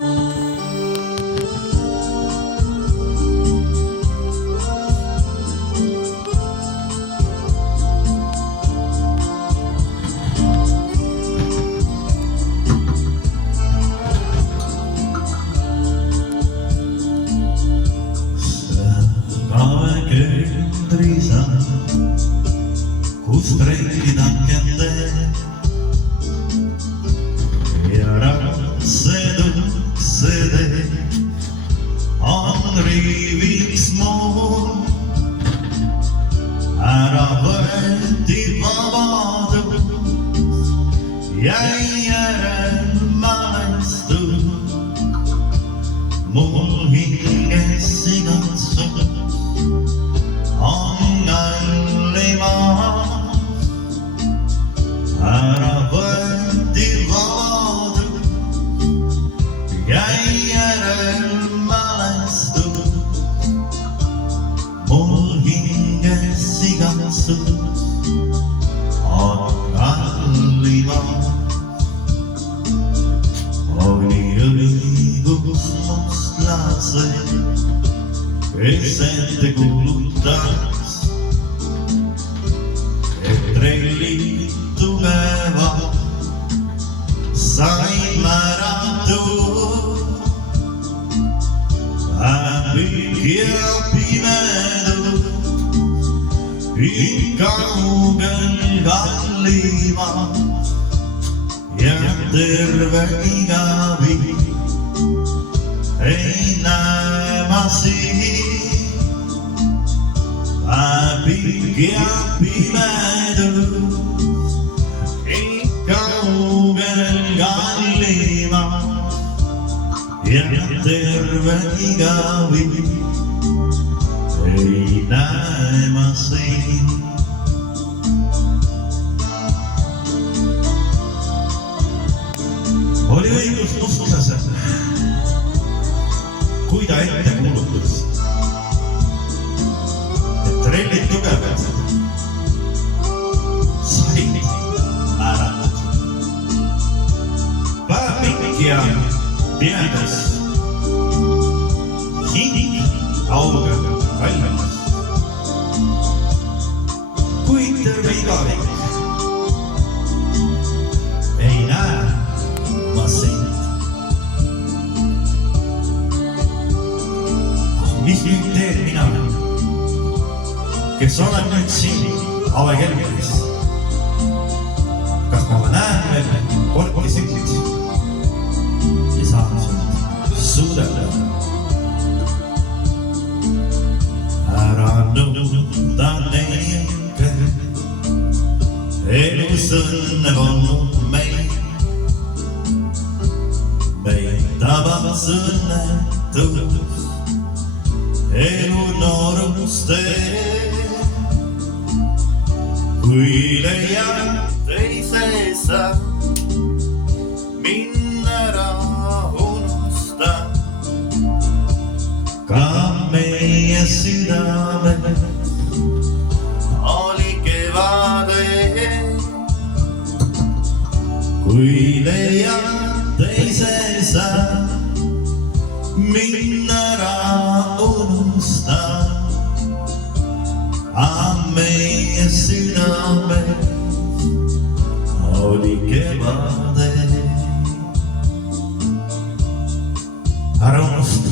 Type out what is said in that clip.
Kus trekkida kende ja ratsed on riiviks muu. Ära võeti vabadus, jäi järel mälestus. Mul hinges igatsus on kallimaa. Ära võeti vabadus, jäi järel mälestus. Mul hinges igatsus on kallimaa. Oli õigus mustlasel, kes ette kuulutas, et trellid tugeva sain määratud. Häbik ja pimedus, kaugel kallimaa ja terve igavi ei näe ma siin. Häbik ja pimedus, kaugel kallimaa ja terve igavi ei näe ma siin. Oli õigus mustlasel, kui ta ette kuulutas, et trellid tugevad said määratud. Päev pikk ja pimedas, hing kaugel kallimas, kuid terve igavik ei näe ma sind. Mis nüüd teed mina, kes olen nüüd siin avekelvis? Kas ma näen veel korki sind ja saan sind suudeta? Ära nõuda neike, elus õnne olnud meid. Meid tabas õnnetus, elu noorustee. Kui leiad teise sa, mind ära unusta. Ka meie südame oli kevade. Kui leiad teise sa, mind ära unusta. Meie südame oli kevade. Ära unusta.